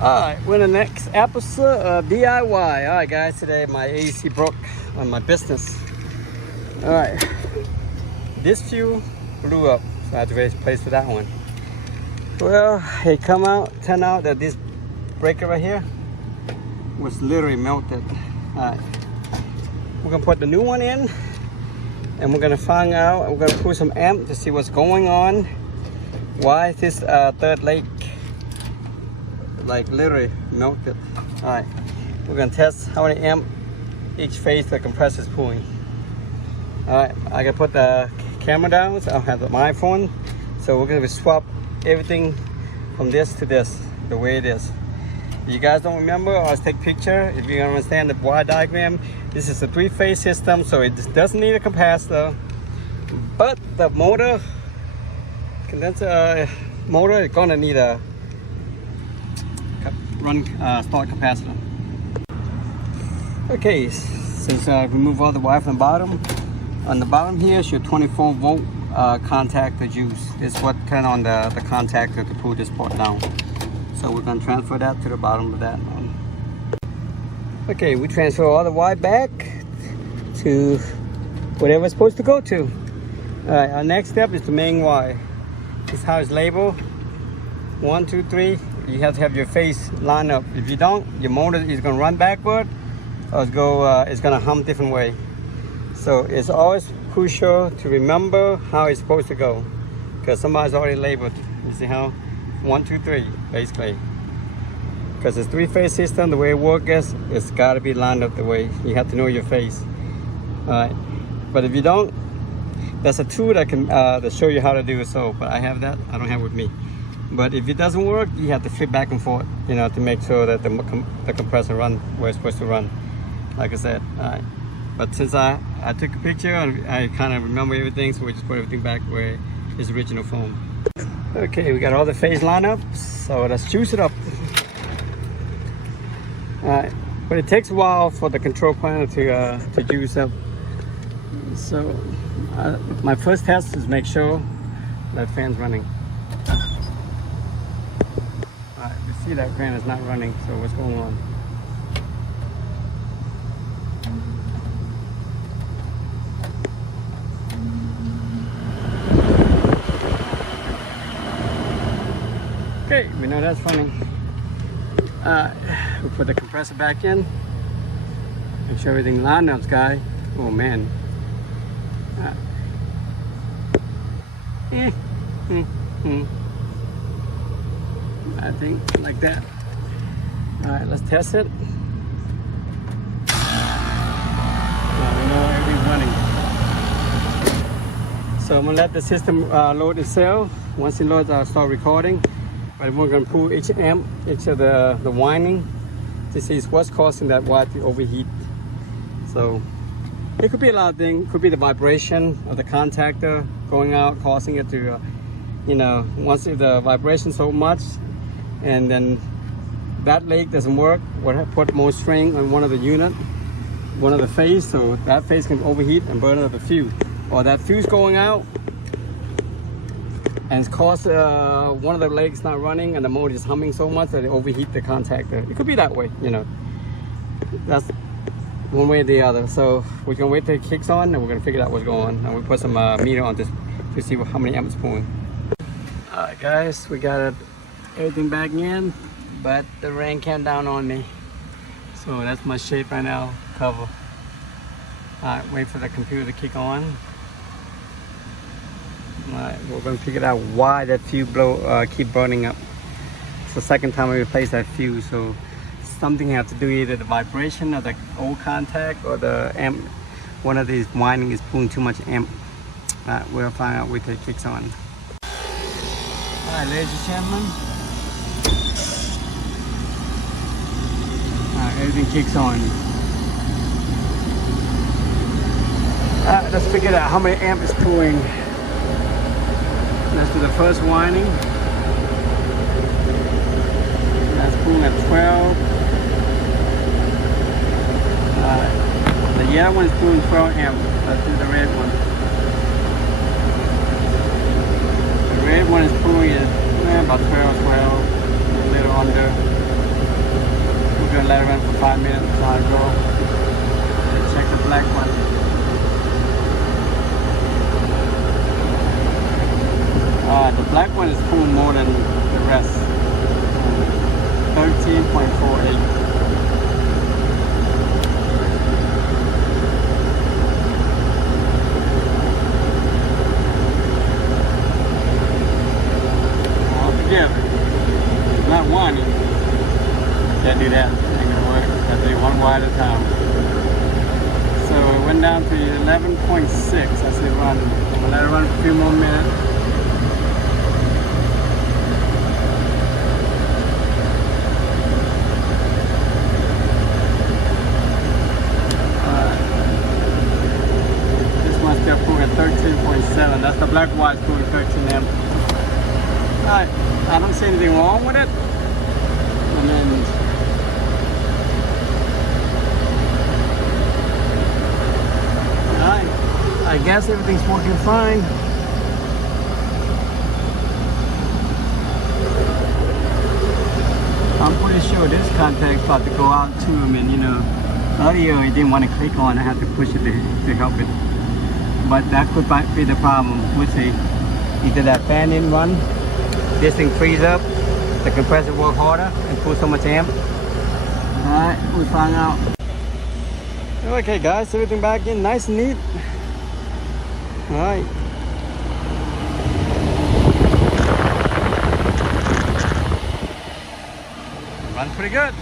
Alright, we're in the next episode of DIY. Alright guys, today my AC broke on my business. Alright, this fuse blew up, so I had to replace for that one. Well, it turned out that this breaker right here was literally melted. Alright, we're gonna put the new one in and we're gonna find out, we're gonna pull some amp to see what's going on. Why is this third leg like literally melted? All right, we're gonna test how many amp each phase the compressor is pulling. All right, I gotta put the camera down, so I'll have my phone. So we're gonna swap everything from this to this, the way it is. If you guys don't remember, I'll take picture. If you understand the wire diagram, this is a three-phase system, so it doesn't need a capacitor. But the motor, condenser motor, is gonna need a start capacitor. Okay, since I remove all the wire from the bottom, on the bottom here is your 24 volt contactor juice. It's what turn on the contactor to pull this part down. So we're gonna transfer that to the bottom of that. Okay, we transfer all the wire back to whatever it's supposed to go to. All right, our next step is the main wire. This is how it's labeled. 1, 2, 3. You have to have your phase line up. If you don't, your motor is going to run backward, or it's going to hum different way. So it's always crucial to remember how it's supposed to go, because somebody's already labeled. You see how 1, 2, 3 basically. Because it's three-phase system, the way it works is it's got to be lined up the way. You have to know your phase. All right. But if you don't, there's a tool that can show you how to do it. So, but I have that. I don't have it with me. But if it doesn't work, you have to flip back and forth, you know, to make sure that the compressor run where it's supposed to run, like I said. All right. But since I took a picture, I kind of remember everything, so we just put everything back where its original form. Okay, we got all the phase lineups, so let's juice it up. All right, but it takes a while for the control panel to juice up. So my first test is make sure that fan's running. See, that fan is not running, so what's going on? Okay, we know that's running. We'll put the compressor back in. Make sure everything lined up, guy. Oh man. I think like that. All right, let's test it. Now we know everything's running. So I'm gonna let the system load itself. Once it loads, I'll start recording. But we're gonna pull each amp, each of the winding to see what's causing that wire to overheat. So it could be a lot of things. It could be the vibration of the contactor going out, causing it to, you know, once the vibration so much, and then that leg doesn't work, we'll put more strain on one of the unit, one of the phase, so that phase can overheat and burn up the fuse. Or that fuse going out and it's caused one of the legs not running and the motor is humming so much that it overheat the contactor. It could be that way, you know. That's one way or the other. So we're gonna wait till it kicks on and we're gonna figure out what's going on. And we'll put some meter on this to see how many amps it's pulling. Alright guys, we got everything back in, but the rain came down on me. So that's my shade right now, cover. Alright, wait for the computer to kick on. Alright, we're going to figure out why that fuse keep burning up. It's the second time we replaced that fuse, so something have to do either the vibration of the old contact or the amp. One of these winding is pulling too much amp. We'll find out wait till it kicks on. Alright, ladies and gentlemen. Everything kicks on. Let's figure out how many amp is pulling. Let's do the first winding. That's pulling at 12. The yellow one's pulling 12 amp. Let's do the red one. The red one is pulling at about 12, a little under. 13.48. Not one. Can't do that. Ain't gonna work. Gotta do one wire at a time. So it went down to 11.6. I said run. I'm gonna let it run for a few more minutes. This one's still pulling 13.7. That's the black wire pulling 13 amp. Alright, I don't see anything wrong with it. And then alright, I guess everything's working fine. I'm pretty sure this contact's about to go out too. I mean, you know, earlier I didn't want to click on, I had to push it to help it. But that could be the problem. We'll see. Either that fan didn't run, this thing frees up, the compressor work harder and pull so much amp. Alright, we find out. Okay guys, everything back in nice and neat. Alright. Runs pretty good.